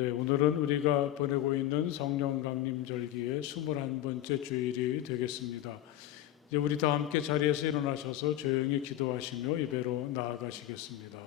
오늘은 우리가 보내고 있는 성령 강림절기의 21번째 주일이 되겠습니다. 이제 우리 다 함께 자리에서 일어나셔서 조용히 기도하시며 예배로 나아가시겠습니다.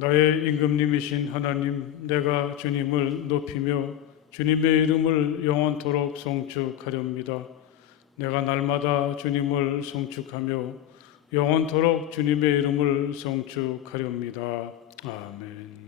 나의 임금님이신 하나님, 내가 주님을 높이며 주님의 이름을 영원토록 송축하렵니다. 내가 날마다 주님을 송축하며 영원토록 주님의 이름을 송축하렵니다. 아멘.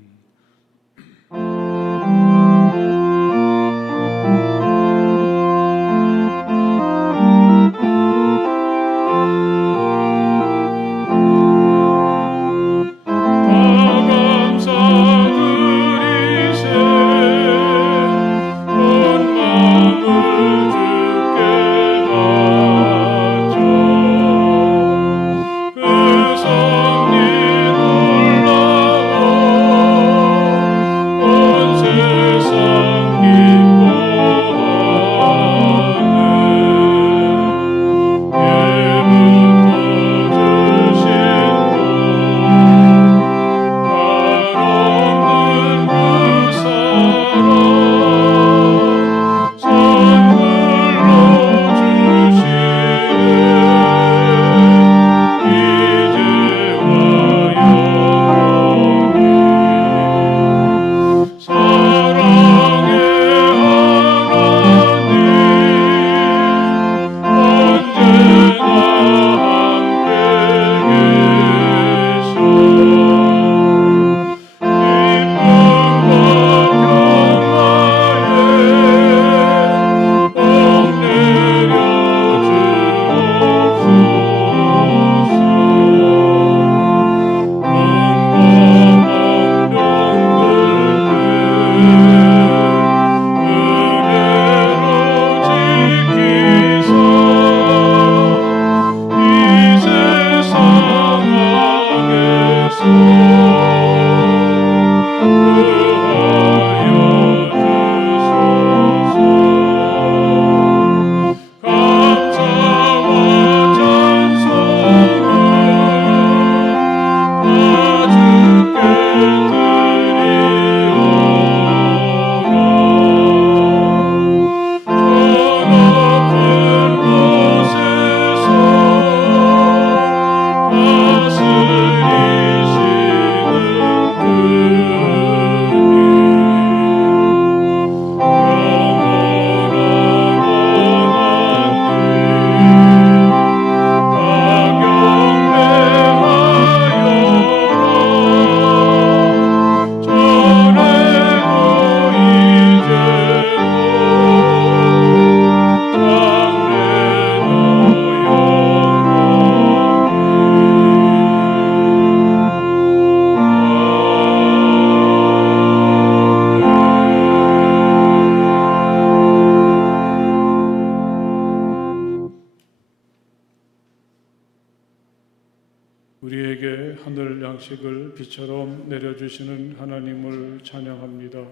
우리에게 하늘 양식을 비처럼 내려주시는 하나님을 찬양합니다.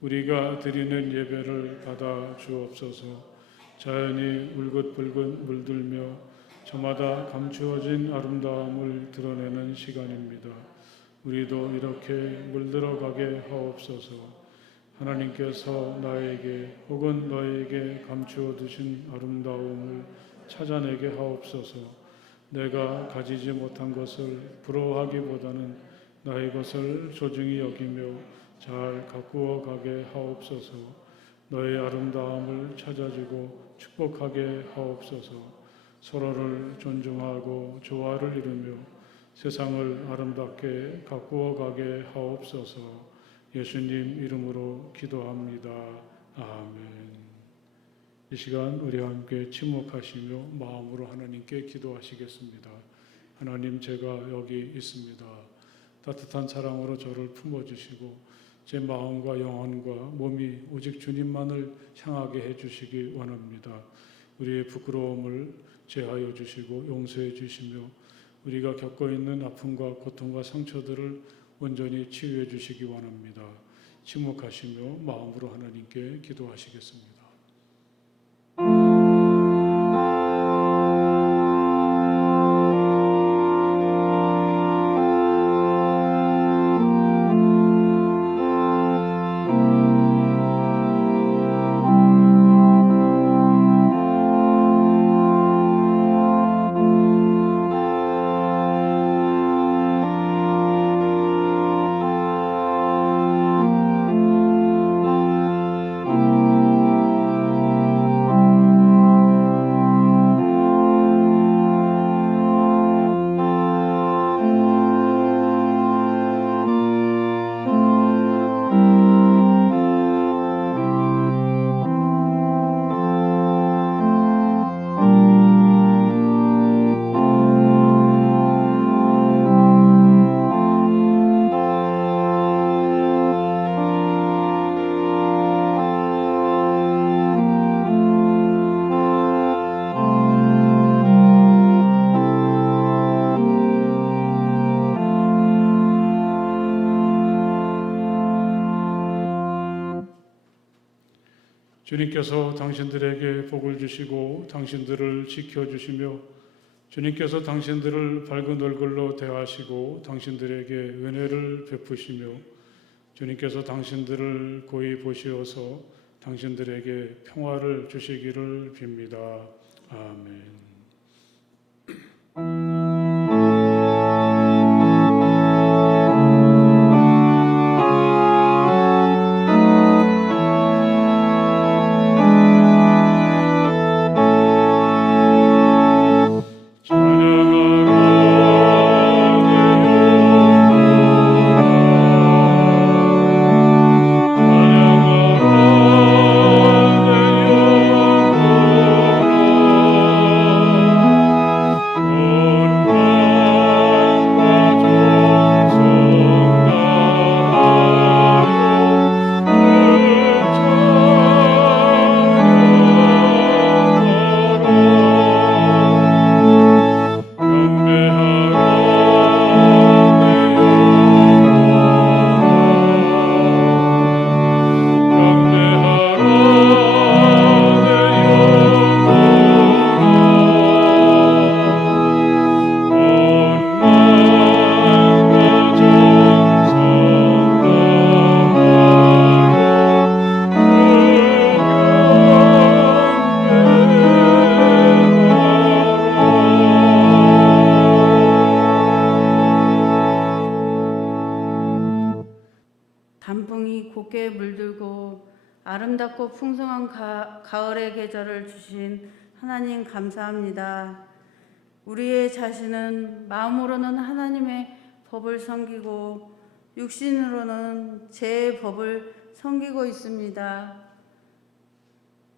우리가 드리는 예배를 받아 주옵소서. 자연이 울긋불긋 물들며 저마다 감추어진 아름다움을 드러내는 시간입니다. 우리도 이렇게 물들어가게 하옵소서. 하나님께서 나에게 혹은 너에게 감추어 두신 아름다움을 찾아내게 하옵소서. 내가 가지지 못한 것을 부러워하기보다는 나의 것을 소중히 여기며 잘 가꾸어 가게 하옵소서. 너의 아름다움을 찾아주고 축복하게 하옵소서. 서로를 존중하고 조화를 이루며 세상을 아름답게 가꾸어 가게 하옵소서. 예수님 이름으로 기도합니다. 아멘. 이 시간 우리 함께 침묵하시며 마음으로 하나님께 기도하시겠습니다. 하나님, 제가 여기 있습니다. 따뜻한 사랑으로 저를 품어주시고 제 마음과 영혼과 몸이 오직 주님만을 향하게 해주시기 원합니다. 우리의 부끄러움을 제하여 주시고 용서해 주시며 우리가 겪고 있는 아픔과 고통과 상처들을 온전히 치유해 주시기 원합니다. 침묵하시며 마음으로 하나님께 기도하시겠습니다. 주님께서 당신들에게 복을 주시고 당신들을 지켜주시며 주님께서 당신들을 밝은 얼굴로 대하시고 당신들에게 은혜를 베푸시며 주님께서 당신들을 고이 보시어서 당신들에게 평화를 주시기를 빕니다. 아멘. 단풍이 곱게 물들고 아름답고 풍성한 가을의 계절을 주신 하나님 감사합니다. 우리의 자신은 마음으로는 하나님의 법을 섬기고 육신으로는 제 법을 섬기고 있습니다.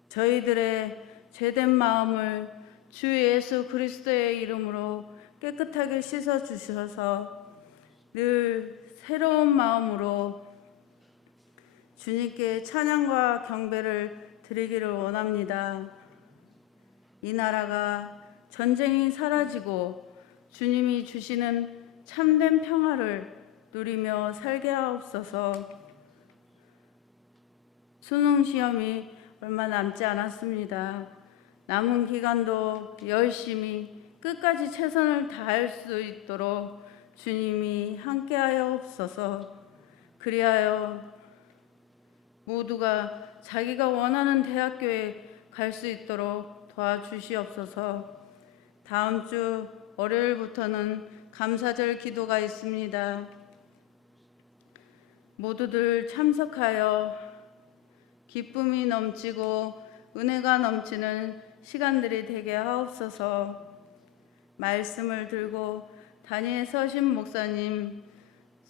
저희들의 죄된 마음을 주 예수 그리스도의 이름으로 깨끗하게 씻어 주셔서 늘 새로운 마음으로 주님께 찬양과 경배를 드리기를 원합니다. 이 나라가 전쟁이 사라지고 주님이 주시는 참된 평화를 누리며 살게 하옵소서. 수능 시험이 얼마 남지 않았습니다. 남은 기간도 열심히 끝까지 최선을 다할 수 있도록 주님이 함께하여 없어서 그리하여 모두가 자기가 원하는 대학교에 갈 수 있도록 도와주시옵소서. 다음 주 월요일부터는 감사절 기도가 있습니다. 모두들 참석하여 기쁨이 넘치고 은혜가 넘치는 시간들이 되게 하옵소서. 말씀을 들고 단위에 서신 목사님,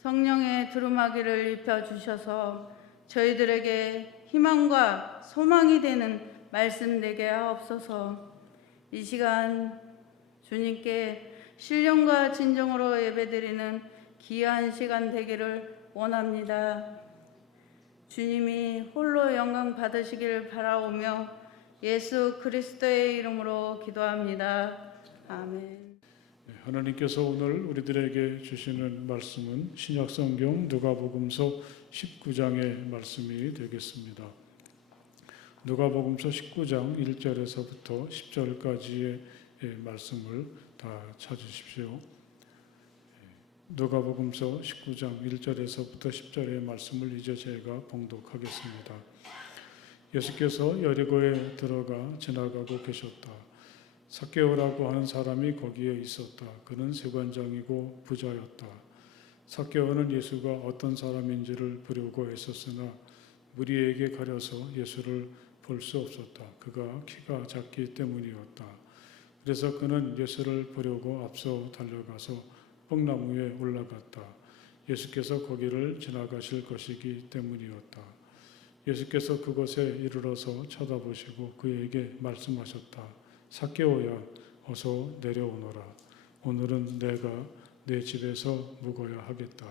성령의 두루마기를 입혀 주셔서 저희들에게 희망과 소망이 되는 말씀 되게 하옵소서. 이 시간 주님께 신령과 진정으로 예배드리는 귀한 시간 되기를 원합니다. 주님이 홀로 영광 받으시기를 바라오며 예수 그리스도의 이름으로 기도합니다. 아멘. 하나님께서 오늘 우리들에게 주시는 말씀은 신약성경 누가복음서 19장의 말씀이 되겠습니다. 누가복음서 19장 1절에서부터 10절까지의 말씀을 다 찾으십시오. 누가복음서 19장 1절에서부터 10절의 말씀을 이제 제가 봉독하겠습니다. 예수께서 여리고에 들어가 지나가고 계셨다. 삭개오라고 하는 사람이 거기에 있었다. 그는 세관장이고 부자였다. 삭개오는 예수가 어떤 사람인지를 보려고 했었으나 무리에게 가려서 예수를 볼 수 없었다. 그가 키가 작기 때문이었다. 그래서 그는 예수를 보려고 앞서 달려가서 뽕나무에 올라갔다. 예수께서 거기를 지나가실 것이기 때문이었다. 예수께서 그곳에 이르러서 쳐다보시고 그에게 말씀하셨다. 삭개오야, 어서 내려오너라. 오늘은 내가 내 집에서 묵어야 하겠다.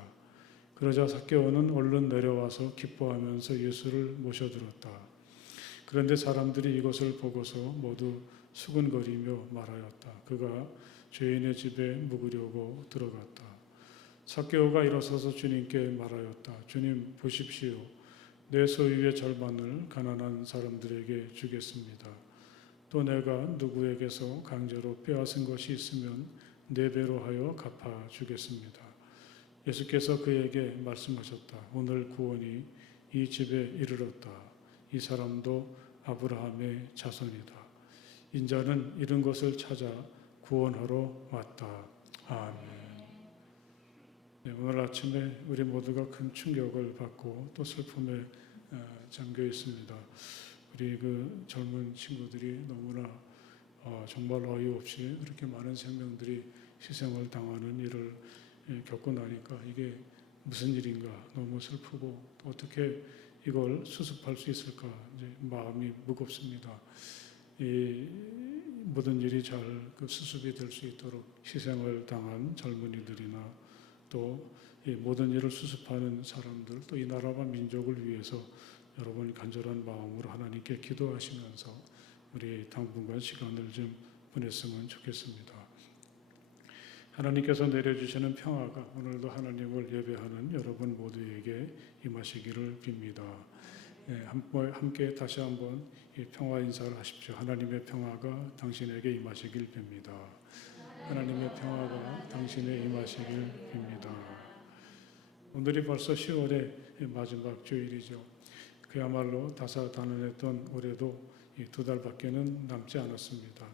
그러자 삭개오는 얼른 내려와서 기뻐하면서 예수를 모셔들었다. 그런데 사람들이 이것을 보고서 모두 수근거리며 말하였다. 그가 죄인의 집에 묵으려고 들어갔다. 삭개오가 일어서서 주님께 말하였다. 주님, 보십시오. 내 소유의 절반을 가난한 사람들에게 주겠습니다. 또 내가 누구에게서 강제로 빼앗은 것이 있으면 4배로 하여 갚아주겠습니다. 예수께서 그에게 말씀하셨다. 오늘 구원이 이 집에 이르렀다. 이 사람도 아브라함의 자손이다. 인자는 이런 것을 찾아 구원하러 왔다. 아멘. 네, 오늘 아침에 우리 모두가 큰 충격을 받고 또 슬픔에 잠겨 있습니다. 우리 그 젊은 친구들이 너무나 정말 어이없이 그렇게 많은 생명들이 희생을 당하는 일을 겪고 나니까 이게 무슨 일인가 너무 슬프고 어떻게 이걸 수습할 수 있을까 이제 마음이 무겁습니다. 이 모든 일이 잘 그 수습이 될 수 있도록 희생을 당한 젊은이들이나 또 이 모든 일을 수습하는 사람들 또 이 나라와 민족을 위해서 여러분 간절한 마음으로 하나님께 기도하시면서 우리 당분간 시간을 좀 보냈으면 좋겠습니다. 하나님께서 내려주시는 평화가 오늘도 하나님을 예배하는 여러분 모두에게 임하시기를 빕니다. 네, 함께 다시 한번 이 평화 인사를 하십시오. 하나님의 평화가 당신에게 임하시길 빕니다. 하나님의 평화가 당신에 임하시길 빕니다. 오늘이 벌써 10월의 마지막 주일이죠. 그야말로 다사다난했던 올해도 2달밖에는 남지 않았습니다.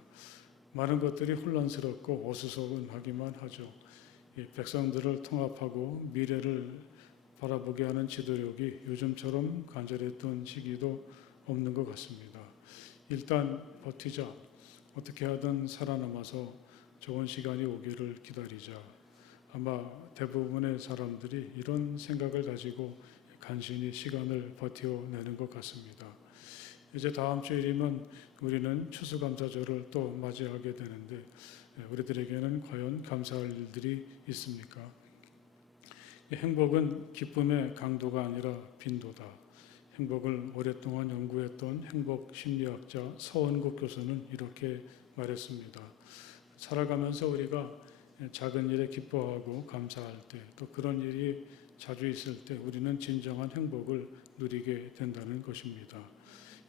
많은 것들이 혼란스럽고 어수선하기만 하죠. 백성들을 통합하고 미래를 바라보게 하는 지도력이 요즘처럼 간절했던 시기도 없는 것 같습니다. 일단 버티자. 어떻게 하든 살아남아서 좋은 시간이 오기를 기다리자. 아마 대부분의 사람들이 이런 생각을 가지고 간신히 시간을 버텨내는 것 같습니다. 이제 다음 주일이면 우리는 추수감사절을 또 맞이하게 되는데 우리들에게는 과연 감사할 일들이 있습니까? 행복은 기쁨의 강도가 아니라 빈도다. 행복을 오랫동안 연구했던 행복 심리학자 서원국 교수는 이렇게 말했습니다. 살아가면서 우리가 작은 일에 기뻐하고 감사할 때 또 그런 일이 자주 있을 때 우리는 진정한 행복을 누리게 된다는 것입니다.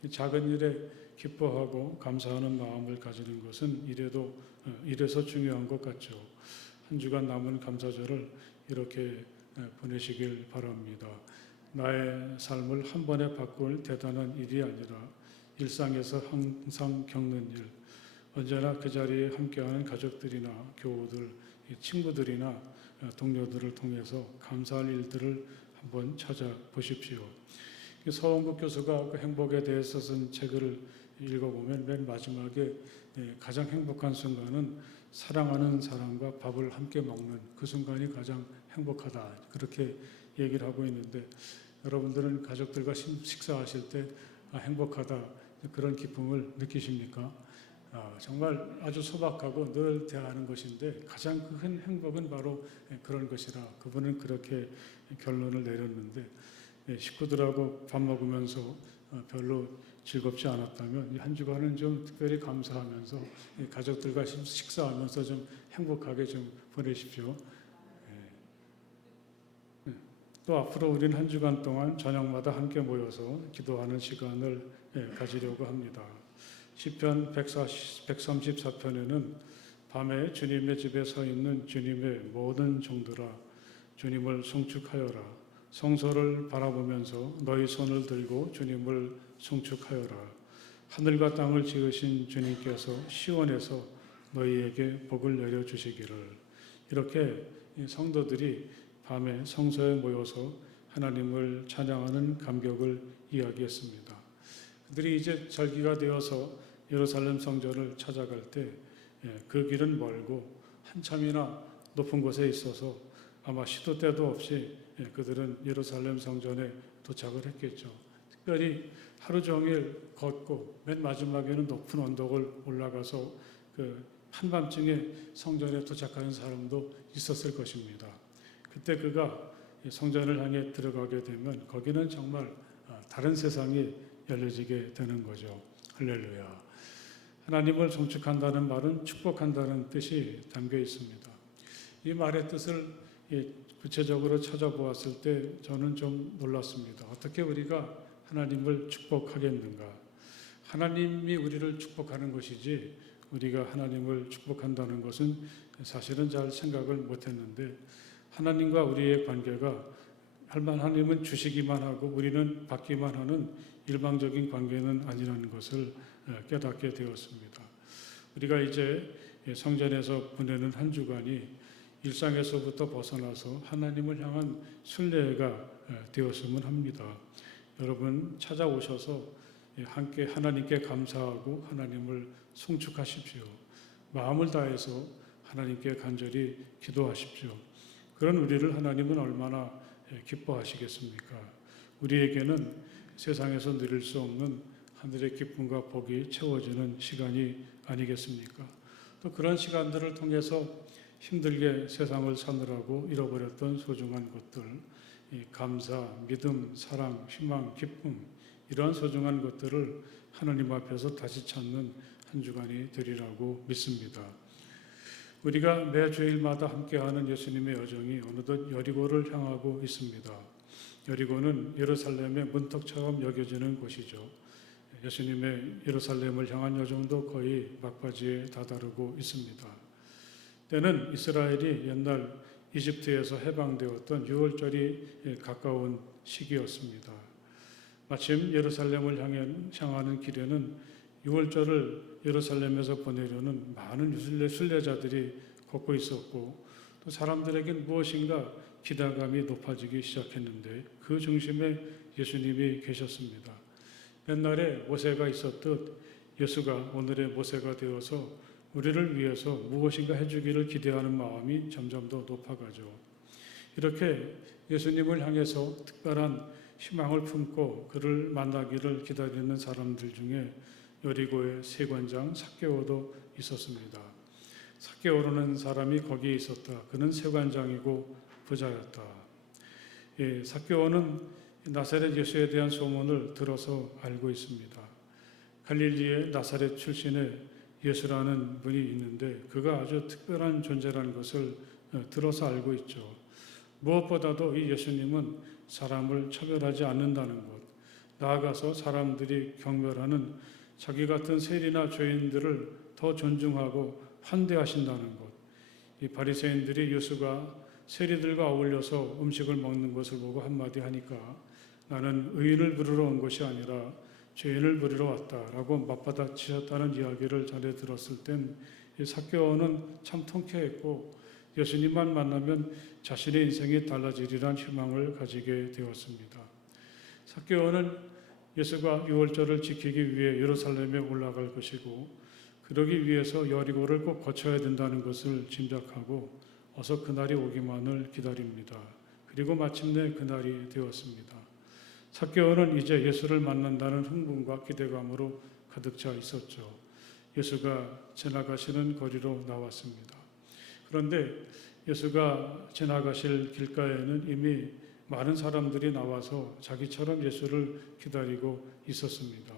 작은 일에 기뻐하고 감사하는 마음을 가지는 것은 이래서 중요한 것 같죠. 한 주간 남은 감사절을 이렇게 보내시길 바랍니다. 나의 삶을 한 번에 바꿀 대단한 일이 아니라 일상에서 항상 겪는 일, 언제나 그 자리에 함께하는 가족들이나 교우들, 친구들이나 동료들을 통해서 감사할 일들을 한번 찾아보십시오. 서원국 교수가 그 행복에 대해서 쓴 책을 읽어보면 맨 마지막에 가장 행복한 순간은 사랑하는 사람과 밥을 함께 먹는 그 순간이 가장 행복하다 그렇게 얘기를 하고 있는데 여러분들은 가족들과 식사하실 때 행복하다 그런 기쁨을 느끼십니까? 정말 아주 소박하고 늘 대하는 것인데 가장 큰 행복은 바로 그런 것이라 그분은 그렇게 결론을 내렸는데 식구들하고 밥 먹으면서 별로 즐겁지 않았다면 이 한 주간은 좀 특별히 감사하면서 가족들과 식사하면서 좀 행복하게 좀 보내십시오. 또 앞으로 우리는 한 주간 동안 저녁마다 함께 모여서 기도하는 시간을 가지려고 합니다. 시편 134편에는 밤에 주님의 집에 서 있는 주님의 모든 종들아 주님을 송축하여라. 성소를 바라보면서 너희 손을 들고 주님을 송축하여라. 하늘과 땅을 지으신 주님께서 시온에서 너희에게 복을 내려주시기를. 이렇게 성도들이 밤에 성소에 모여서 하나님을 찬양하는 감격을 이야기했습니다. 그들이 이제 절기가 되어서 예루살렘 성전을 찾아갈 때 그 길은 멀고 한참이나 높은 곳에 있어서 아마 시도 때도 없이 그들은 예루살렘 성전에 도착을 했겠죠. 특별히 하루 종일 걷고 맨 마지막에는 높은 언덕을 올라가서 그 한밤중에 성전에 도착하는 사람도 있었을 것입니다. 그때 그가 성전을 향해 들어가게 되면 거기는 정말 다른 세상이 열려지게 되는 거죠. 할렐루야. 하나님을 송축한다는 말은 축복한다는 뜻이 담겨 있습니다. 이 말의 뜻을 구체적으로 찾아보았을 때 저는 좀 놀랐습니다. 어떻게 우리가 하나님을 축복하겠는가? 하나님이 우리를 축복하는 것이지 우리가 하나님을 축복한다는 것은 사실은 잘 생각을 못했는데 하나님과 우리의 관계가 하나님은 주시기만 하고 우리는 받기만 하는 일방적인 관계는 아니라는 것을 깨닫게 되었습니다. 우리가 이제 성전에서 보내는 한 주간이 일상에서부터 벗어나서 하나님을 향한 순례가 되었으면 합니다. 여러분 찾아오셔서 함께 하나님께 감사하고 하나님을 송축하십시오. 마음을 다해서 하나님께 간절히 기도하십시오. 그런 우리를 하나님은 얼마나 기뻐하시겠습니까? 우리에게는 세상에서 누릴 수 없는 하늘의 기쁨과 복이 채워지는 시간이 아니겠습니까? 또 그런 시간들을 통해서 힘들게 세상을 사느라고 잃어버렸던 소중한 것들, 감사, 믿음, 사랑, 희망, 기쁨 이러한 소중한 것들을 하나님 앞에서 다시 찾는 한 주간이 되리라고 믿습니다. 우리가 매 주일마다 함께하는 예수님의 여정이 어느덧 여리고를 향하고 있습니다. 여리고는 예루살렘의 문턱처럼 여겨지는 곳이죠. 예수님의 예루살렘을 향한 여정도 거의 막바지에 다다르고 있습니다. 때는 이스라엘이 옛날 이집트에서 해방되었던 유월절이 가까운 시기였습니다. 마침 예루살렘을 향하는 길에는 유월절을 예루살렘에서 보내려는 많은 순례자들이 걷고 있었고 또 사람들에겐 무엇인가 기대감이 높아지기 시작했는데 그 중심에 예수님이 계셨습니다. 옛날에 모세가 있었듯 예수가 오늘의 모세가 되어서 우리를 위해서 무엇인가 해주기를 기대하는 마음이 점점 더 높아가죠. 이렇게 예수님을 향해서 특별한 희망을 품고 그를 만나기를 기다리는 사람들 중에 여리고의 세관장 삭개오도 있었습니다. 삭개오라는 사람이 거기에 있었다. 그는 세관장이고 부자였다. 삭개오는 나사렛 예수에 대한 소문을 들어서 알고 있습니다. 갈릴리의 나사렛 출신의 예수라는 분이 있는데 그가 아주 특별한 존재라는 것을 들어서 알고 있죠. 무엇보다도 이 예수님은 사람을 차별하지 않는다는 것, 나아가서 사람들이 경멸하는 자기 같은 세리나 죄인들을 더 존중하고 환대하신다는 것. 이 바리새인들이 예수가 세리들과 어울려서 음식을 먹는 것을 보고 한마디 하니까 나는 의인을 부르러 온 것이 아니라 죄인을 부르러 왔다라고 맞받아치셨다는 이야기를 전해 들었을 땐 이 삭개오는 참 통쾌했고 예수님만 만나면 자신의 인생이 달라지리란 희망을 가지게 되었습니다. 삭개오는 예수가 유월절을 지키기 위해 예루살렘에 올라갈 것이고 그러기 위해서 여리고를 꼭 거쳐야 된다는 것을 짐작하고 어서 그날이 오기만을 기다립니다. 그리고 마침내 그날이 되었습니다. 삭개오는 이제 예수를 만난다는 흥분과 기대감으로 가득 차 있었죠. 예수가 지나가시는 거리로 나왔습니다. 그런데 예수가 지나가실 길가에는 이미 많은 사람들이 나와서 자기처럼 예수를 기다리고 있었습니다.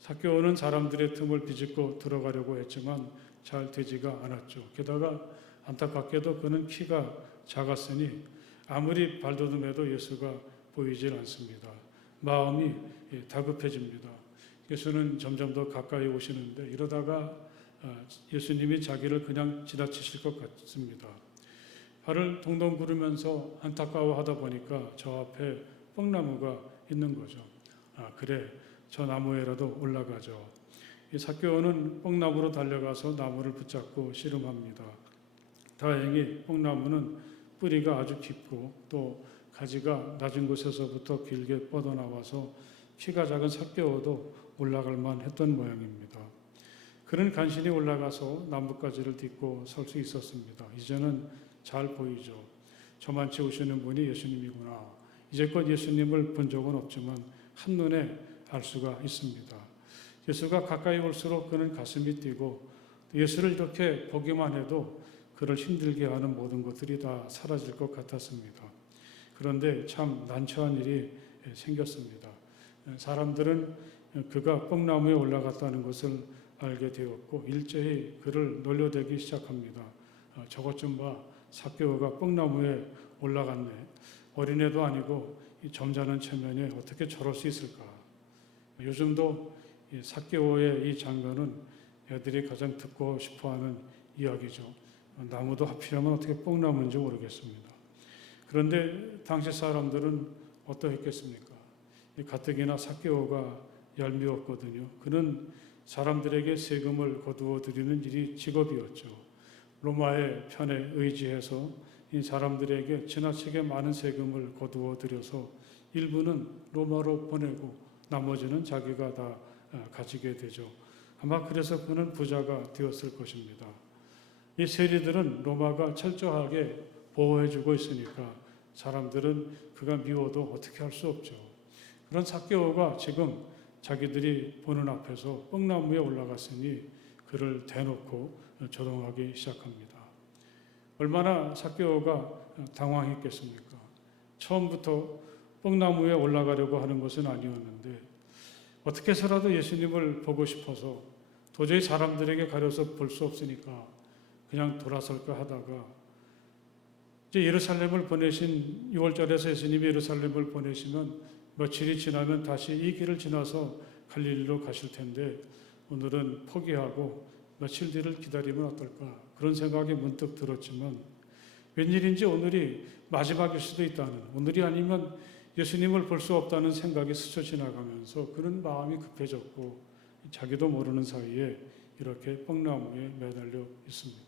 삭개오는 사람들의 틈을 비집고 들어가려고 했지만 잘 되지가 않았죠. 게다가 안타깝게도 그는 키가 작았으니 아무리 발돋움해도 예수가 보이질 않습니다. 마음이 다급해집니다. 예수는 점점 더 가까이 오시는데 이러다가 예수님이 자기를 그냥 지나치실 것 같습니다. 발을 동동 구르면서 안타까워하다 보니까 저 앞에 뽕나무가 있는 거죠. 그래, 저 나무에라도 올라가죠. 이 삭개오는 뽕나무로 달려가서 나무를 붙잡고 씨름합니다. 다행히 뽕나무는 뿌리가 아주 깊고 또 가지가 낮은 곳에서부터 길게 뻗어나와서 키가 작은 삭개오도 올라갈 만했던 모양입니다. 그는 간신히 올라가서 나뭇가지를 딛고 설 수 있었습니다. 이제는 잘 보이죠. 저만치 오시는 분이 예수님이구나. 이제껏 예수님을 본 적은 없지만 한눈에 알 수가 있습니다. 예수가 가까이 올수록 그는 가슴이 뛰고 예수를 이렇게 보기만 해도 그를 힘들게 하는 모든 것들이 다 사라질 것 같았습니다. 그런데 참 난처한 일이 생겼습니다. 사람들은 그가 뽕나무에 올라갔다는 것을 알게 되었고 일제히 그를 놀려대기 시작합니다. 저것 좀 봐. 삭개오가 뽕나무에 올라갔네. 어린애도 아니고 이 점잖은 체면에 어떻게 저럴 수 있을까. 요즘도 삭개오의 이 장면은 애들이 가장 듣고 싶어하는 이야기죠. 나무도 하필이면 어떻게 뽕나무인지 모르겠습니다. 그런데 당시 사람들은 어떠했겠습니까? 가뜩이나 삭개오가 얄미웠거든요. 그는 사람들에게 세금을 거두어 드리는 일이 직업이었죠. 로마의 편에 의지해서 이 사람들에게 지나치게 많은 세금을 거두어 들여서 일부는 로마로 보내고 나머지는 자기가 다 가지게 되죠. 아마 그래서 그는 부자가 되었을 것입니다. 이 세리들은 로마가 철저하게 보호해주고 있으니까 사람들은 그가 미워도 어떻게 할 수 없죠. 그런 삭개오가 지금 자기들이 보는 앞에서 뽕나무에 올라갔으니 그를 대놓고 조롱하기 시작합니다. 얼마나 삭개오가 당황했겠습니까? 처음부터 뽕나무에 올라가려고 하는 것은 아니었는데 어떻게 해서라도 예수님을 보고 싶어서 도저히 사람들에게 가려서 볼 수 없으니까 그냥 돌아설까 하다가 이제 예루살렘을 보내신 6월절에서 예수님이 예루살렘을 보내시면 며칠이 지나면 다시 이 길을 지나서 갈릴리로 가실 텐데 오늘은 포기하고 며칠 뒤를 기다리면 어떨까 그런 생각이 문득 들었지만 웬일인지 오늘이 마지막일 수도 있다는 오늘이 아니면 예수님을 볼 수 없다는 생각이 스쳐 지나가면서 그런 마음이 급해졌고 자기도 모르는 사이에 이렇게 뽕나무에 매달려 있습니다.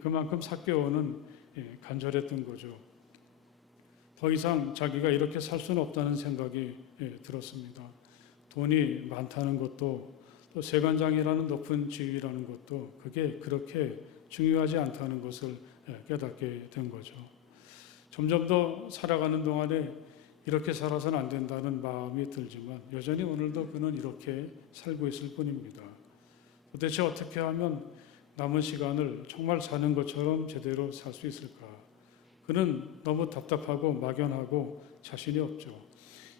그만큼 삭개오는 간절했던 거죠. 더 이상 자기가 이렇게 살 수는 없다는 생각이 들었습니다. 돈이 많다는 것도 또 세관장이라는 높은 지위라는 것도 그게 그렇게 중요하지 않다는 것을 깨닫게 된 거죠. 점점 더 살아가는 동안에 이렇게 살아서는 안 된다는 마음이 들지만 여전히 오늘도 그는 이렇게 살고 있을 뿐입니다. 도대체 어떻게 하면 남은 시간을 정말 사는 것처럼 제대로 살 수 있을까? 그는 너무 답답하고 막연하고 자신이 없죠.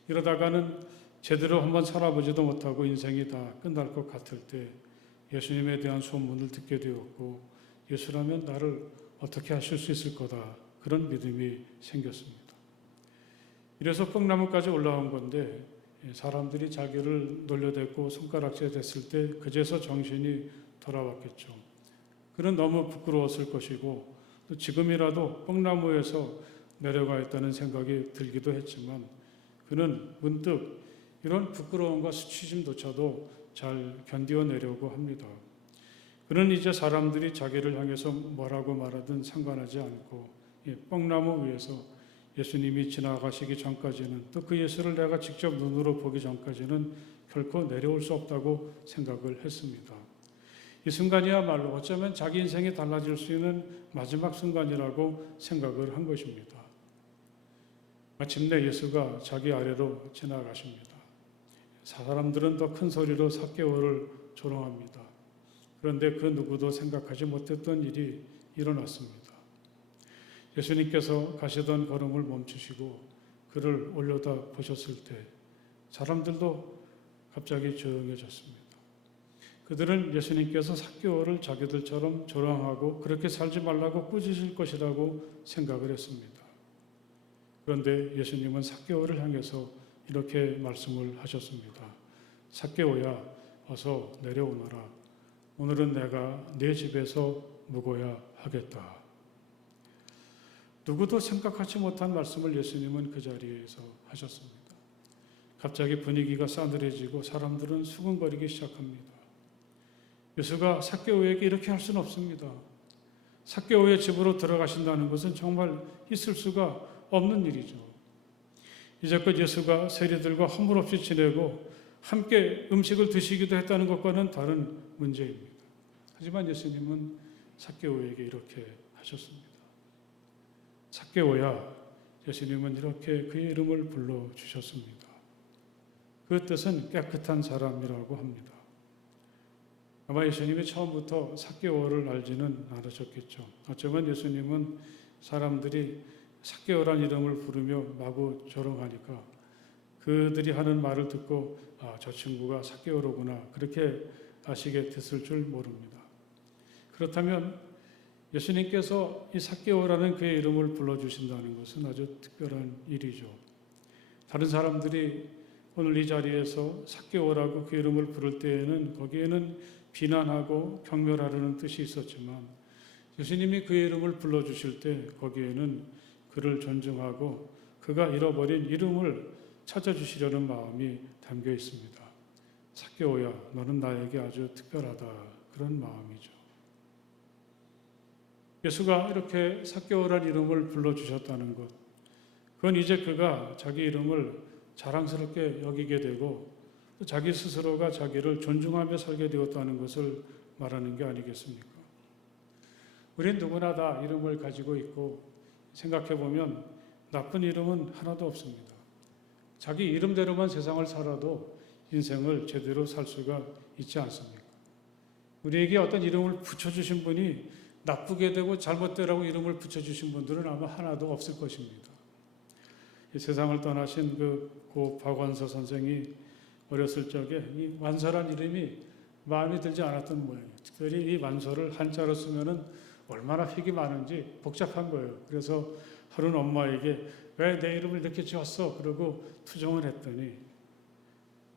이러다가는 제대로 한번 살아보지도 못하고 인생이 다 끝날 것 같을 때 예수님에 대한 소문을 듣게 되었고 예수라면 나를 어떻게 하실 수 있을 거다. 그런 믿음이 생겼습니다. 이래서 뽕나무까지 올라온 건데 사람들이 자기를 놀려댔고 손가락질 됐을 때 그제서 정신이 돌아왔겠죠. 그는 너무 부끄러웠을 것이고 또 지금이라도 뽕나무에서 내려가 있다는 생각이 들기도 했지만 그는 문득 이런 부끄러움과 수치심조차도 잘 견뎌내려고 합니다. 그는 이제 사람들이 자기를 향해서 뭐라고 말하든 상관하지 않고 뽕나무 위에서 예수님이 지나가시기 전까지는 또 그 예수를 내가 직접 눈으로 보기 전까지는 결코 내려올 수 없다고 생각을 했습니다. 이 순간이야말로 어쩌면 자기 인생이 달라질 수 있는 마지막 순간이라고 생각을 한 것입니다. 마침내 예수가 자기 아래로 지나가십니다. 사람들은 더 큰 소리로 삭개오를 조롱합니다. 그런데 그 누구도 생각하지 못했던 일이 일어났습니다. 예수님께서 가시던 걸음을 멈추시고 그를 올려다 보셨을 때 사람들도 갑자기 조용해졌습니다. 그들은 예수님께서 삭개오를 자기들처럼 조롱하고 그렇게 살지 말라고 꾸짖을 것이라고 생각을 했습니다. 그런데 예수님은 삭개오를 향해서 이렇게 말씀을 하셨습니다. 삭개오야, 어서 내려오너라. 오늘은 내가 네 집에서 묵어야 하겠다. 누구도 생각하지 못한 말씀을 예수님은 그 자리에서 하셨습니다. 갑자기 분위기가 싸늘해지고 사람들은 수근거리기 시작합니다. 예수가 삭개오에게 이렇게 할 수는 없습니다. 삭개오의 집으로 들어가신다는 것은 정말 있을 수가 없는 일이죠. 이제껏 예수가 세리들과 허물없이 지내고 함께 음식을 드시기도 했다는 것과는 다른 문제입니다. 하지만 예수님은 삭개오에게 이렇게 하셨습니다. 삭개오야, 예수님은 이렇게 그의 이름을 불러주셨습니다. 그 뜻은 깨끗한 사람이라고 합니다. 아마 예수님이 처음부터 삭개오를 알지는 않으셨겠죠. 어쩌면 예수님은 사람들이 삭개오란 이름을 부르며 마구 조롱하니까 그들이 하는 말을 듣고 저 친구가 삭개오로구나 그렇게 아시게 됐을 줄 모릅니다. 그렇다면 예수님께서 이 삭개오라는 그의 이름을 불러주신다는 것은 아주 특별한 일이죠. 다른 사람들이 오늘 이 자리에서 삭개오라고 그 이름을 부를 때에는 거기에는 비난하고 경멸하려는 뜻이 있었지만 예수님이 그의 이름을 불러주실 때 거기에는 그를 존중하고 그가 잃어버린 이름을 찾아주시려는 마음이 담겨 있습니다. 삭개오야, 너는 나에게 아주 특별하다. 그런 마음이죠. 예수가 이렇게 삭개오란 이름을 불러주셨다는 것, 그건 이제 그가 자기 이름을 자랑스럽게 여기게 되고 또 자기 스스로가 자기를 존중하며 살게 되었다는 것을 말하는 게 아니겠습니까? 우린 누구나 다 이름을 가지고 있고 생각해보면 나쁜 이름은 하나도 없습니다. 자기 이름대로만 세상을 살아도 인생을 제대로 살 수가 있지 않습니까? 우리에게 어떤 이름을 붙여주신 분이 나쁘게 되고 잘못되라고 이름을 붙여주신 분들은 아마 하나도 없을 것입니다. 이 세상을 떠나신 고 박완서 선생이 어렸을 적에 이 완서란 이름이 마음에 들지 않았던 모양이에요. 특별히 이 완서를 한자로 쓰면은 얼마나 획이 많은지 복잡한 거예요. 그래서 하루는 엄마에게 왜 내 이름을 이렇게 지었어? 그러고 투정을 했더니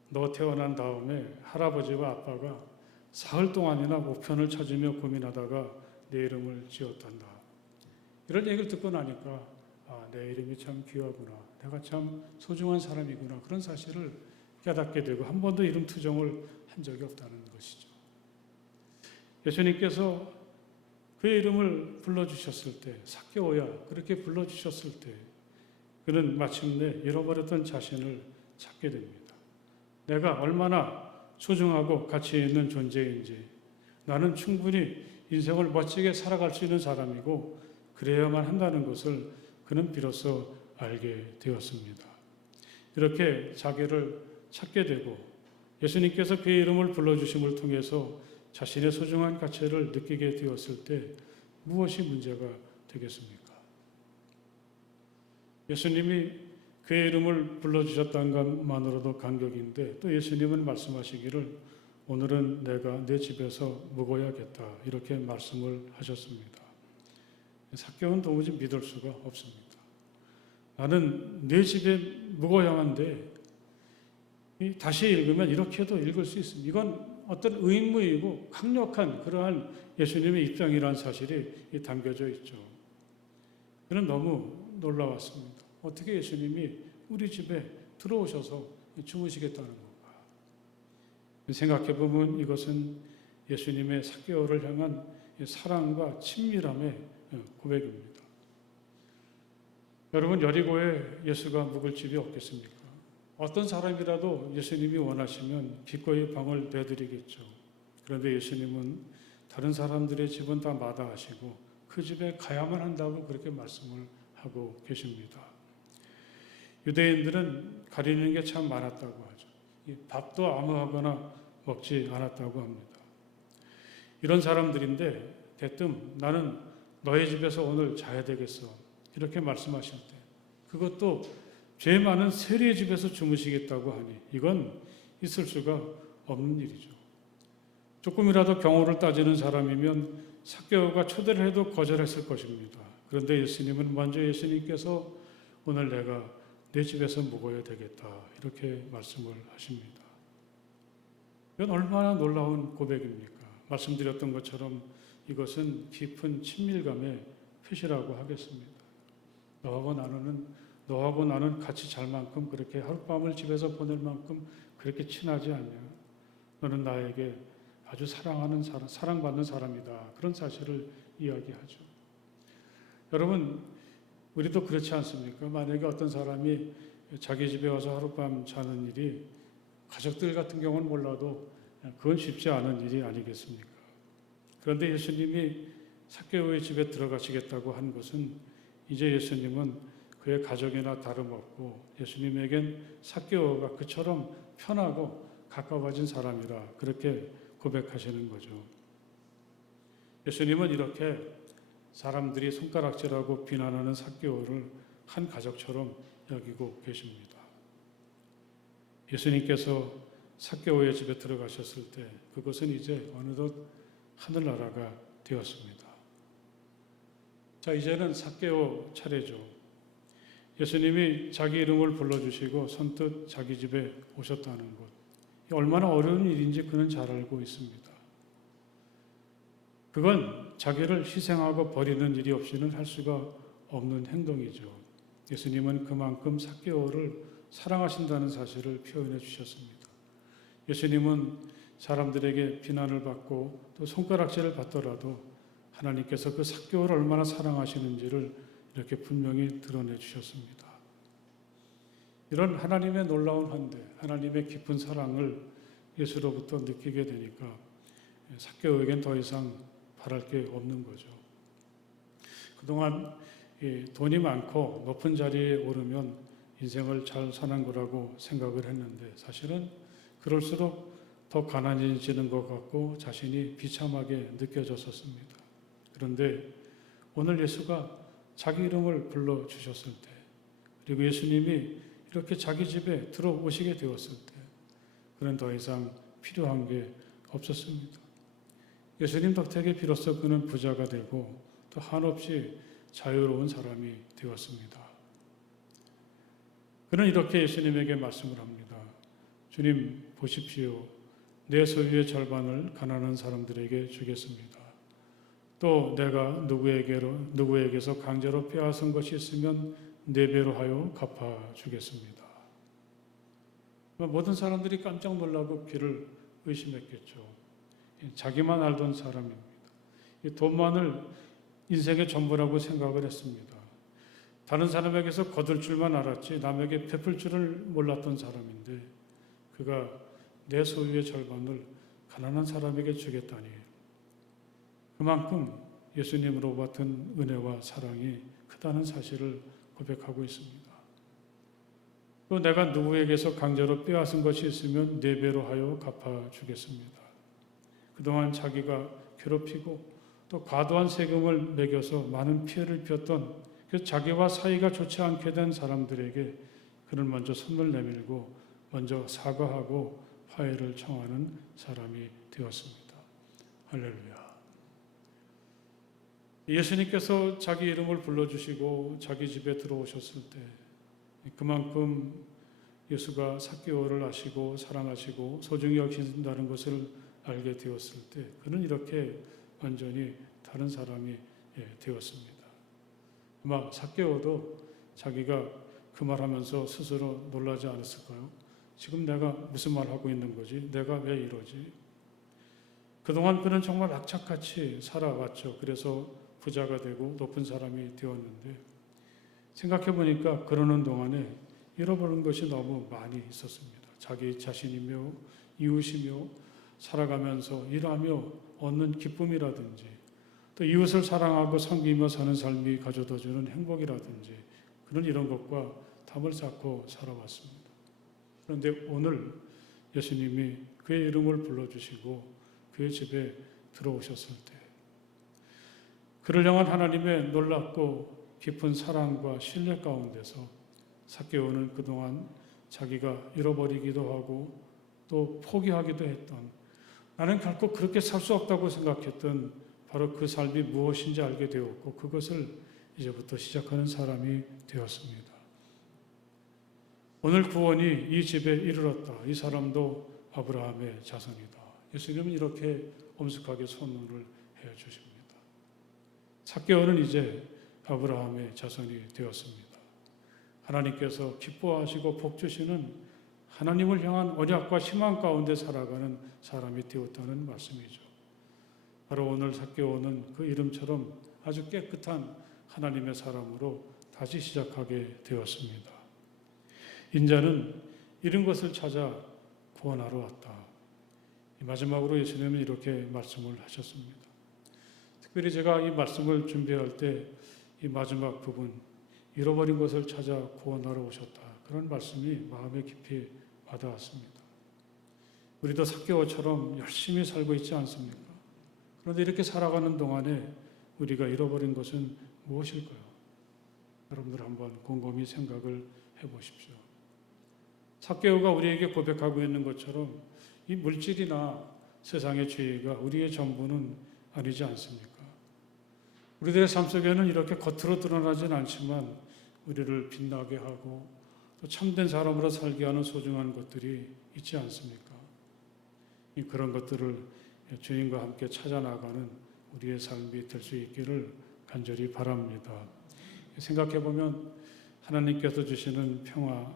너 태어난 다음에 할아버지와 아빠가 사흘 동안이나 우편을 찾으며 고민하다가 내 이름을 지었단다. 이런 얘기를 듣고 나니까 내 이름이 참 귀하구나. 내가 참 소중한 사람이구나. 그런 사실을 깨닫게 되고 한 번도 이름 투정을 한 적이 없다는 것이죠. 예수님께서 그의 이름을 불러주셨을 때, 삭개오야 그렇게 불러주셨을 때 그는 마침내 잃어버렸던 자신을 찾게 됩니다. 내가 얼마나 소중하고 가치 있는 존재인지, 나는 충분히 인생을 멋지게 살아갈 수 있는 사람이고 그래야만 한다는 것을 그는 비로소 알게 되었습니다. 이렇게 자기를 찾게 되고 예수님께서 그의 이름을 불러주심을 통해서 자신의 소중한 가치를 느끼게 되었을 때 무엇이 문제가 되겠습니까? 예수님이 그의 이름을 불러주셨다는 것만으로도 감격인데 또 예수님은 말씀하시기를 오늘은 내가 내 집에서 묵어야겠다 이렇게 말씀을 하셨습니다. 삭개오는 도무지 믿을 수가 없습니다. 나는 내 집에 묵어야 하는데 다시 읽으면 이렇게도 읽을 수 있습니다. 이건 어떤 의무이고 강력한 그러한 예수님의 입장이라는 사실이 담겨져 있죠. 저는 너무 놀라웠습니다. 어떻게 예수님이 우리 집에 들어오셔서 주무시겠다는 건가? 생각해보면 이것은 예수님의 삭개오를 향한 사랑과 친밀함의 고백입니다. 여러분, 여리고에 예수가 묵을 집이 없겠습니까? 어떤 사람이라도 예수님이 원하시면 기꺼이 방을 내드리겠죠. 그런데 예수님은 다른 사람들의 집은 다 마다하시고 그 집에 가야만 한다고 그렇게 말씀을 하고 계십니다. 유대인들은 가리는 게 참 많았다고 하죠. 밥도 아무하거나 먹지 않았다고 합니다. 이런 사람들인데 대뜸 나는 너의 집에서 오늘 자야 되겠어 이렇게 말씀하실 때 그것도 죄 많은 세리의 집에서 주무시겠다고 하니 이건 있을 수가 없는 일이죠. 조금이라도 경호를 따지는 사람이면 삭개오가 초대를 해도 거절했을 것입니다. 그런데 예수님은 먼저 예수님께서 오늘 내가 내 집에서 묵어야 되겠다 이렇게 말씀을 하십니다. 이건 얼마나 놀라운 고백입니까? 말씀드렸던 것처럼 이것은 깊은 친밀감의 표시라고 하겠습니다. 너하고 나는 같이 잘 만큼 그렇게 하룻밤을 집에서 보낼 만큼 그렇게 친하지 않냐? 너는 나에게 아주 사랑받는 사람이다. 그런 사실을 이야기하죠. 여러분, 우리도 그렇지 않습니까? 만약에 어떤 사람이 자기 집에 와서 하룻밤 자는 일이 가족들 같은 경우는 몰라도 그건 쉽지 않은 일이 아니겠습니까? 그런데 예수님이 삭개오의 집에 들어가시겠다고 한 것은 이제 예수님은 그의 가족이나 다름없고 예수님에겐 삭개오가 그처럼 편하고 가까워진 사람이라 그렇게 고백하시는 거죠. 예수님은 이렇게 사람들이 손가락질하고 비난하는 삭개오를 한 가족처럼 여기고 계십니다. 예수님께서 삭개오의 집에 들어가셨을 때 그것은 이제 어느덧 하늘나라가 되었습니다. 자, 이제는 삭개오 차례죠. 예수님이 자기 이름을 불러주시고 선뜻 자기 집에 오셨다는 것. 얼마나 어려운 일인지 그는 잘 알고 있습니다. 그건 자기를 희생하고 버리는 일이 없이는 할 수가 없는 행동이죠. 예수님은 그만큼 삭개오를 사랑하신다는 사실을 표현해 주셨습니다. 예수님은 사람들에게 비난을 받고 또 손가락질을 받더라도 하나님께서 그 삭개오를 얼마나 사랑하시는지를 이렇게 분명히 드러내 주셨습니다. 이런 하나님의 놀라운 환대, 하나님의 깊은 사랑을 예수로부터 느끼게 되니까 삭개오에겐 더 이상 바랄 게 없는 거죠. 그동안 돈이 많고 높은 자리에 오르면 인생을 잘 사는 거라고 생각을 했는데 사실은 그럴수록 더 가난해지는 것 같고 자신이 비참하게 느껴졌었습니다. 그런데 오늘 예수가 자기 이름을 불러주셨을 때 그리고 예수님이 이렇게 자기 집에 들어오시게 되었을 때 그는 더 이상 필요한 게 없었습니다. 예수님 덕택에 비로소 그는 부자가 되고 또 한없이 자유로운 사람이 되었습니다. 그는 이렇게 예수님에게 말씀을 합니다. 주님 보십시오. 내 소유의 절반을 가난한 사람들에게 주겠습니다. 또 내가 누구에게서 강제로 빼앗은 것이 있으면 4배로 하여 갚아주겠습니다. 모든 사람들이 깜짝 놀라고 귀를 의심했겠죠. 자기만 알던 사람입니다. 돈만을 인생의 전부라고 생각을 했습니다. 다른 사람에게서 거둘 줄만 알았지 남에게 베풀 줄을 몰랐던 사람인데 그가 내 소유의 절반을 가난한 사람에게 주겠다니 그만큼 예수님으로 받은 은혜와 사랑이 크다는 사실을 고백하고 있습니다. 또 내가 누구에게서 강제로 빼앗은 것이 있으면 4배로 하여 갚아주겠습니다. 그동안 자기가 괴롭히고 또 과도한 세금을 매겨서 많은 피해를 입혔던 그 자기와 사이가 좋지 않게 된 사람들에게 그는 먼저 손을 내밀고 먼저 사과하고 화해를 청하는 사람이 되었습니다. 할렐루야. 예수님께서 자기 이름을 불러주시고 자기 집에 들어오셨을 때 그만큼 예수가 삭개오를 아시고 사랑하시고 소중히 여기신다는 것을 알게 되었을 때 그는 이렇게 완전히 다른 사람이 되었습니다. 아마 삭개오도 자기가 그 말하면서 스스로 놀라지 않았을까요? 지금 내가 무슨 말 하고 있는 거지? 내가 왜 이러지? 그동안 그는 정말 악착같이 살아왔죠. 그래서 부자가 되고 높은 사람이 되었는데 생각해 보니까 그러는 동안에 잃어버린 것이 너무 많이 있었습니다. 자기 자신이며 이웃이며 살아가면서 일하며 얻는 기쁨이라든지 또 이웃을 사랑하고 섬기며 사는 삶이 가져다 주는 행복이라든지 이런 것과 답을 찾고 살아왔습니다. 그런데 오늘 예수님이 그의 이름을 불러주시고 그의 집에 들어오셨을 때 그를 향한 하나님의 놀랍고 깊은 사랑과 신뢰 가운데서 삭개오는 그동안 자기가 잃어버리기도 하고 또 포기하기도 했던, 나는 결코 그렇게 살 수 없다고 생각했던 바로 그 삶이 무엇인지 알게 되었고 그것을 이제부터 시작하는 사람이 되었습니다. 오늘 구원이 이 집에 이르렀다. 이 사람도 아브라함의 자손이다. 예수님은 이렇게 엄숙하게 선언을 해 주십니다. 삭개오는 이제 아브라함의 자손이 되었습니다. 하나님께서 기뻐하시고 복 주시는 하나님을 향한 언약과 희망 가운데 살아가는 사람이 되었다는 말씀이죠. 바로 오늘 삭개오는 그 이름처럼 아주 깨끗한 하나님의 사람으로 다시 시작하게 되었습니다. 인자는 이런 것을 찾아 구원하러 왔다. 마지막으로 예수님은 이렇게 말씀을 하셨습니다. 특별히 제가 이 말씀을 준비할 때 이 마지막 부분, 잃어버린 것을 찾아 구원하러 오셨다. 그런 말씀이 마음에 깊이 와닿았습니다. 우리도 삭개오처럼 열심히 살고 있지 않습니까? 그런데 이렇게 살아가는 동안에 우리가 잃어버린 것은 무엇일까요? 여러분들 한번 곰곰이 생각을 해보십시오. 삭개오가 우리에게 고백하고 있는 것처럼 이 물질이나 세상의 죄가 우리의 전부는 아니지 않습니까? 우리들의 삶 속에는 이렇게 겉으로 드러나진 않지만 우리를 빛나게 하고 또 참된 사람으로 살게 하는 소중한 것들이 있지 않습니까? 그런 것들을 주님과 함께 찾아나가는 우리의 삶이 될 수 있기를 간절히 바랍니다. 생각해보면 하나님께서 주시는 평화,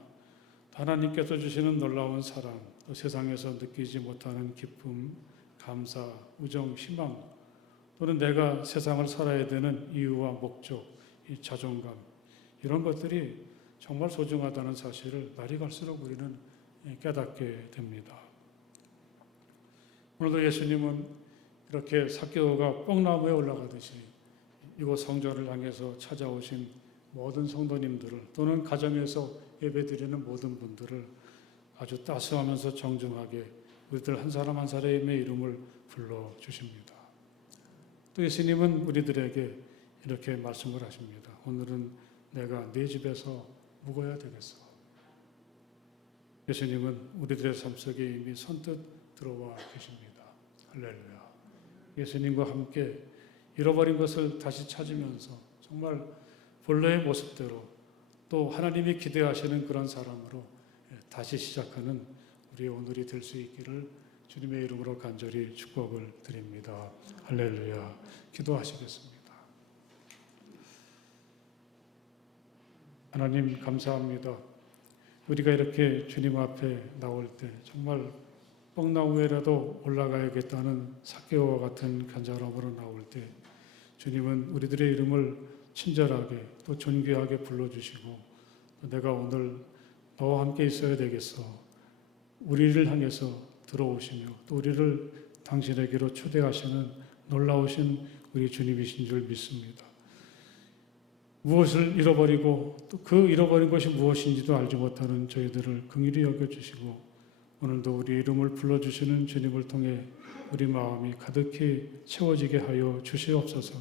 하나님께서 주시는 놀라운 사랑, 또 세상에서 느끼지 못하는 기쁨, 감사, 우정, 희망, 또는 내가 세상을 살아야 되는 이유와 목적, 이 자존감, 이런 것들이 정말 소중하다는 사실을 날이 갈수록 우리는 깨닫게 됩니다. 오늘도 예수님은 이렇게 삭개오가 뽕나무에 올라가듯이 이곳 성전을 향해서 찾아오신 모든 성도님들을 또는 가정에서 예배드리는 모든 분들을 아주 따스하면서 정중하게 우리들 한 사람 한 사람의 이름을 불러주십니다. 또 예수님은 우리들에게 이렇게 말씀을 하십니다. 오늘은 내가 네 집에서 묵어야 되겠어. 예수님은 우리들의 삶 속에 이미 선뜻 들어와 계십니다. 할렐루야. 예수님과 함께 잃어버린 것을 다시 찾으면서 정말 본래의 모습대로 또 하나님이 기대하시는 그런 사람으로 다시 시작하는 우리의 오늘이 될 수 있기를 주님의 이름으로 간절히 축복을 드립니다. 할렐루야. 기도하시겠습니다. 하나님 감사합니다. 우리가 이렇게 주님 앞에 나올 때 정말 뽕나무에라도 올라가야겠다는 삭개오와 같은 간절함으로 나올 때 주님은 우리들의 이름을 친절하게 또 존귀하게 불러주시고 내가 오늘 너와 함께 있어야 되겠어. 우리를 향해서 들어오시며 또 우리를 당신에게로 초대하시는 놀라우신 우리 주님이신 줄 믿습니다. 무엇을 잃어버리고 또 그 잃어버린 것이 무엇인지도 알지 못하는 저희들을 긍휼히 여겨주시고 오늘도 우리 이름을 불러주시는 주님을 통해 우리 마음이 가득히 채워지게 하여 주시옵소서.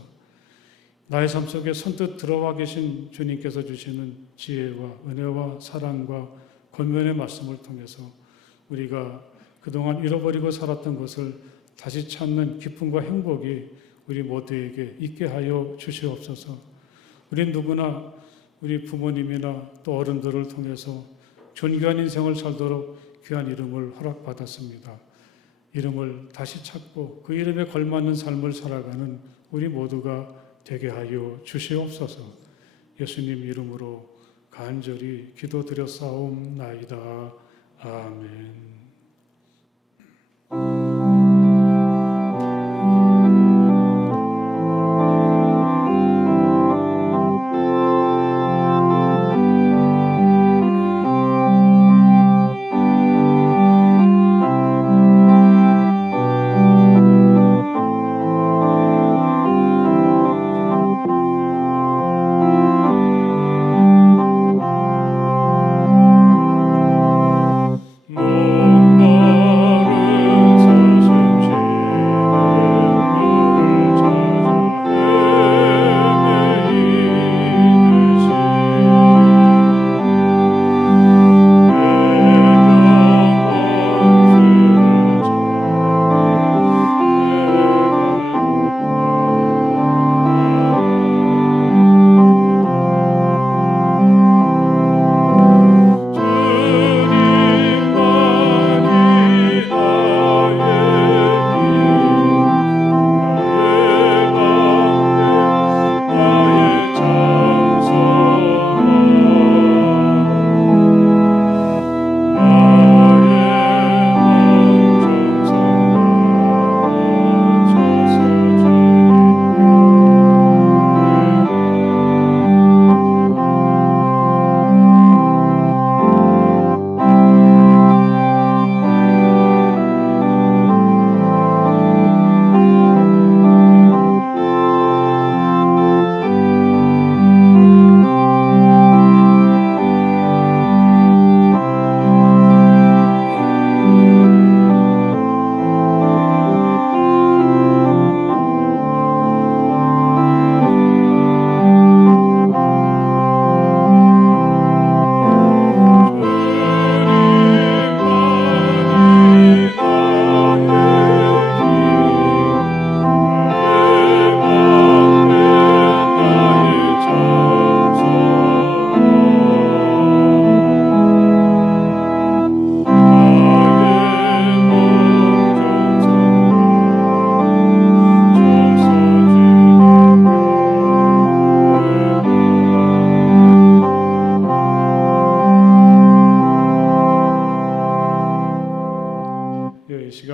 나의 삶 속에 선뜻 들어와 계신 주님께서 주시는 지혜와 은혜와 사랑과 권면의 말씀을 통해서 우리가 그동안 잃어버리고 살았던 것을 다시 찾는 기쁨과 행복이 우리 모두에게 있게 하여 주시옵소서. 우리 누구나 우리 부모님이나 또 어른들을 통해서 존귀한 인생을 살도록 귀한 이름을 허락받았습니다. 이름을 다시 찾고 그 이름에 걸맞는 삶을 살아가는 우리 모두가 되게 하여 주시옵소서. 예수님 이름으로 간절히 기도드렸사옵나이다. 아멘.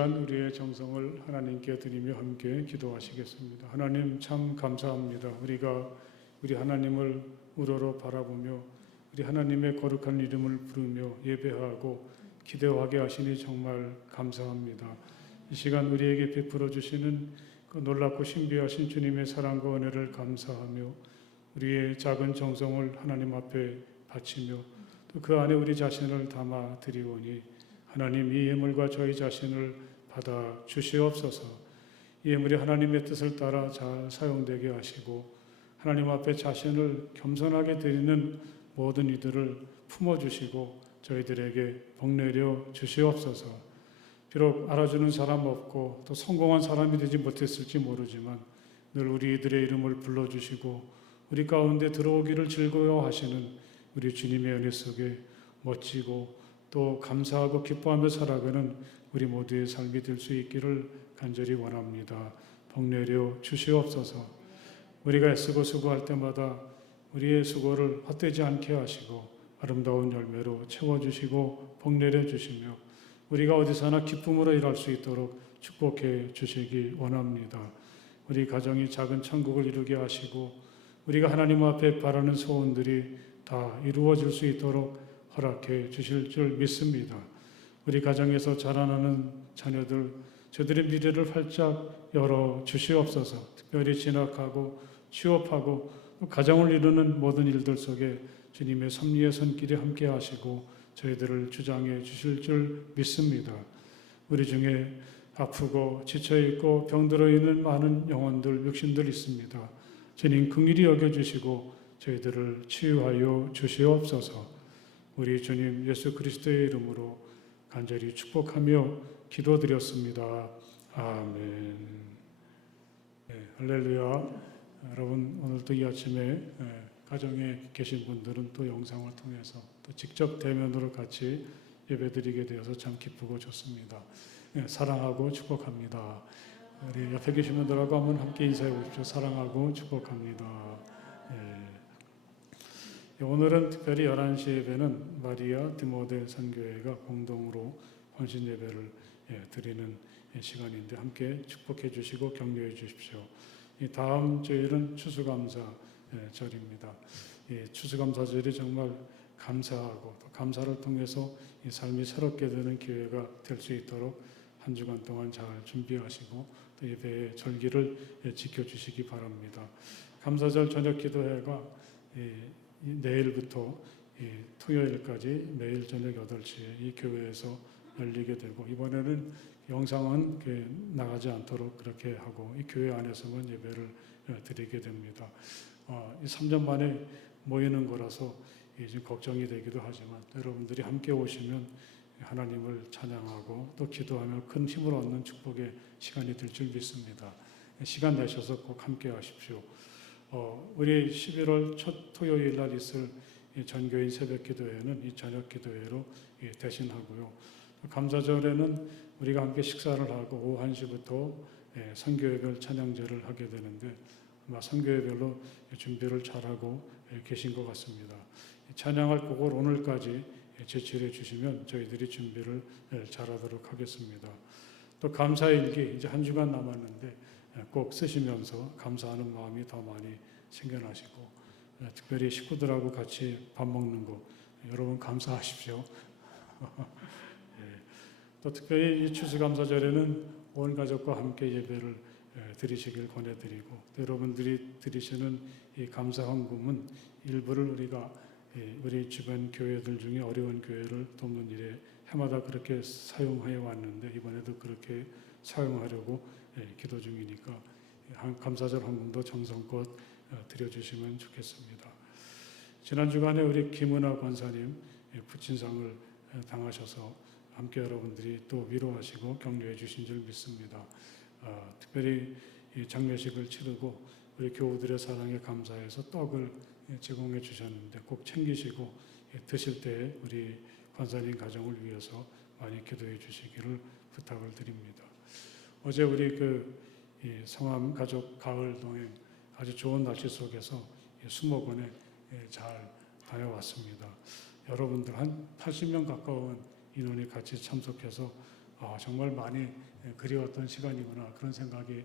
시간 우리의 정성을 하나님께 드리며 함께 기도하시겠습니다. 하나님 참 감사합니다. 우리 하나님을 우러러 바라보며 우리 하나님의 거룩한 이름을 부르며 예배하고 기도하게 하시니 정말 감사합니다. 이 시간 우리에게 베풀어 주시는 그 놀랍고 신비하신 주님의 사랑과 은혜를 감사하며 우리의 작은 정성을 하나님 앞에 바치며 또 그 안에 우리 자신을 담아 드리오니 하나님 이 예물과 저희 자신을 받아 주시옵소서. 이 예물이 하나님의 뜻을 따라 잘 사용되게 하시고 하나님 앞에 자신을 겸손하게 드리는 모든 이들을 품어주시고 저희들에게 복내려 주시옵소서. 비록 알아주는 사람 없고 또 성공한 사람이 되지 못했을지 모르지만 늘 우리 이들의 이름을 불러주시고 우리 가운데 들어오기를 즐거워하시는 우리 주님의 은혜 속에 멋지고 또 감사하고 기뻐하며 살아가는 우리 모두의 삶이 될 수 있기를 간절히 원합니다. 복내려 주시옵소서. 우리가 애쓰고 수고할 때마다 우리의 수고를 헛되지 않게 하시고 아름다운 열매로 채워주시고 복내려 주시며 우리가 어디서나 기쁨으로 일할 수 있도록 축복해 주시기 원합니다. 우리 가정이 작은 천국을 이루게 하시고 우리가 하나님 앞에 바라는 소원들이 다 이루어질 수 있도록 허락해 주실 줄 믿습니다. 우리 가정에서 자라나는 자녀들 저들의 미래를 활짝 열어 주시옵소서. 특별히 진학하고 취업하고 가정을 이루는 모든 일들 속에 주님의 섭리의 손길이 함께 하시고 저희들을 주장해 주실 줄 믿습니다. 우리 중에 아프고 지쳐있고 병들어 있는 많은 영혼들, 육신들 있습니다. 주님 긍휼히 여겨주시고 저희들을 치유하여 주시옵소서. 우리 주님 예수 그리스도의 이름으로 간절히 축복하며 기도드렸습니다. 아멘. 네, 할렐루야. 여러분 오늘도 이 아침에 가정에 계신 분들은 또 영상을 통해서 또 직접 대면으로 같이 예배드리게 되어서 참 기쁘고 좋습니다. 네, 사랑하고 축복합니다. 우리 옆에 계신 분들하고 한번 함께 인사해 보십시오. 사랑하고 축복합니다. 네. 오늘은 특별히 11시 예배는 마리아 디모데 선교회가 공동으로 헌신 예배를 드리는 시간인데 함께 축복해 주시고 격려해 주십시오. 이 다음 주일은 추수감사 절입니다. 추수감사절이 정말 감사하고 또 감사를 통해서 이 삶이 새롭게 되는 기회가 될 수 있도록 한 주간 동안 잘 준비하시고 또 예배의 절기를 지켜주시기 바랍니다. 감사절 저녁 기도회가 내일부터 토요일까지 매일 저녁 8시에 이 교회에서 열리게 되고 이번에는 영상은 나가지 않도록 그렇게 하고 이 교회 안에서만 예배를 드리게 됩니다. 3년 만에 모이는 거라서 좀 걱정이 되기도 하지만 여러분들이 함께 오시면 하나님을 찬양하고 또 기도하며 큰 힘을 얻는 축복의 시간이 될 줄 믿습니다. 시간 내셔서 꼭 함께 하십시오. 우리 11월 첫 토요일 날 있을 전교인 새벽 기도회는 이 저녁 기도회로 대신하고요. 감사절에는 우리가 함께 식사를 하고 오후 1시부터 선교회별 찬양제를 하게 되는데 아마 선교회별로 준비를 잘하고 계신 것 같습니다. 찬양할 곡을 오늘까지 제출해 주시면 저희들이 준비를 잘하도록 하겠습니다. 또 감사일기 이제 한 주간 남았는데 꼭 쓰시면서 감사하는 마음이 더 많이 생겨나시고 특별히 식구들하고 같이 밥 먹는 거 여러분 감사하십시오. 또 특별히 이 추수감사절에는 온 가족과 함께 예배를 드리시길 권해드리고 여러분들이 드리시는 이 감사 헌금은 일부를 우리가 우리 주변 교회들 중에 어려운 교회를 돕는 일에 해마다 그렇게 사용해 왔는데 이번에도 그렇게 사용하려고 기도 중이니까 감사절 헌금도 정성껏 드려주시면 좋겠습니다. 지난 주간에 우리 김은아 권사님 부친상을 당하셔서 함께 여러분들이 또 위로하시고 격려해 주신 줄 믿습니다. 특별히 이 장례식을 치르고 우리 교우들의 사랑에 감사해서 떡을 제공해 주셨는데 꼭 챙기시고 드실 때 우리 권사님 가정을 위해서 많이 기도해 주시기를 부탁을 드립니다. 어제 우리 성함 가족 가을 동행 아주 좋은 날씨 속에서 수목원에 잘 다녀왔습니다. 여러분들 한 80명 가까운 인원이 같이 참석해서 정말 많이 그리웠던 시간이구나 그런 생각이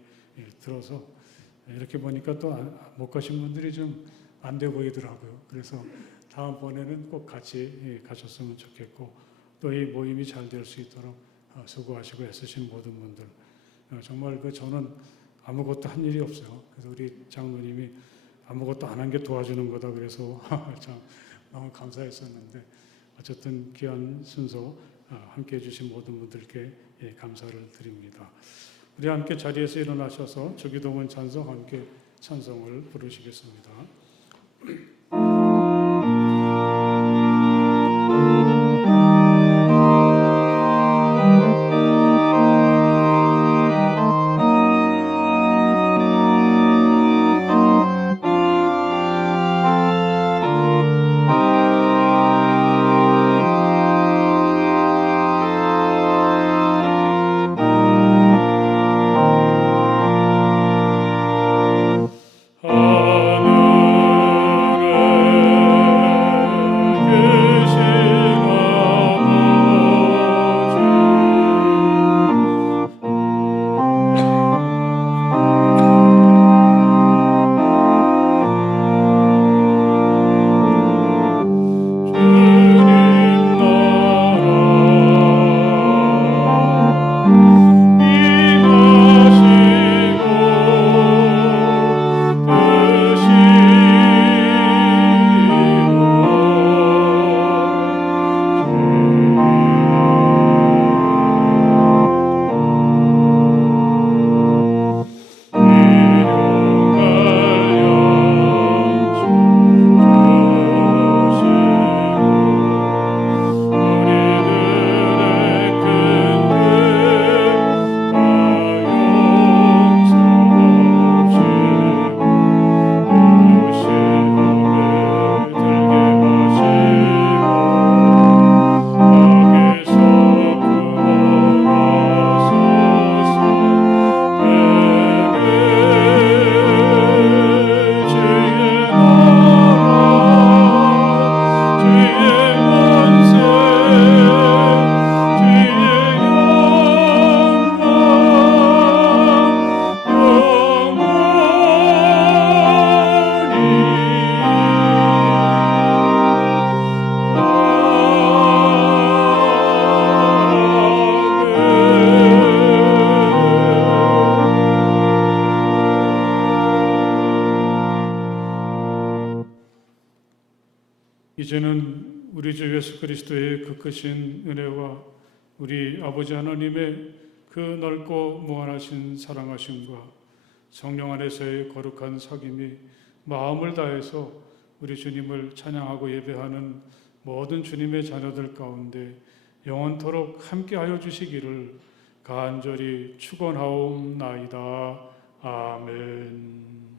들어서 이렇게 보니까 또 못 가신 분들이 좀 안 돼 보이더라고요. 그래서 다음번에는 꼭 같이 가셨으면 좋겠고 또 이 모임이 잘 될 수 있도록 수고하시고 애쓰신 모든 분들 정말 저는 아무것도 한 일이 없어요. 그래서 우리 장로님이 아무것도 안 한 게 도와주는 거다 그래서 참 너무 감사했었는데 어쨌든 귀한 순서 함께 해주신 모든 분들께 감사를 드립니다. 우리 함께 자리에서 일어나셔서 주기도문 찬송 함께 찬송을 부르시겠습니다. 이제는 우리 주 예수 그리스도의 그 크신 은혜와 우리 아버지 하나님의 그 넓고 무한하신 사랑하심과 성령 안에서의 거룩한 사귐이 마음을 다해서 우리 주님을 찬양하고 예배하는 모든 주님의 자녀들 가운데 영원토록 함께하여 주시기를 간절히 축원하옵나이다. 아멘.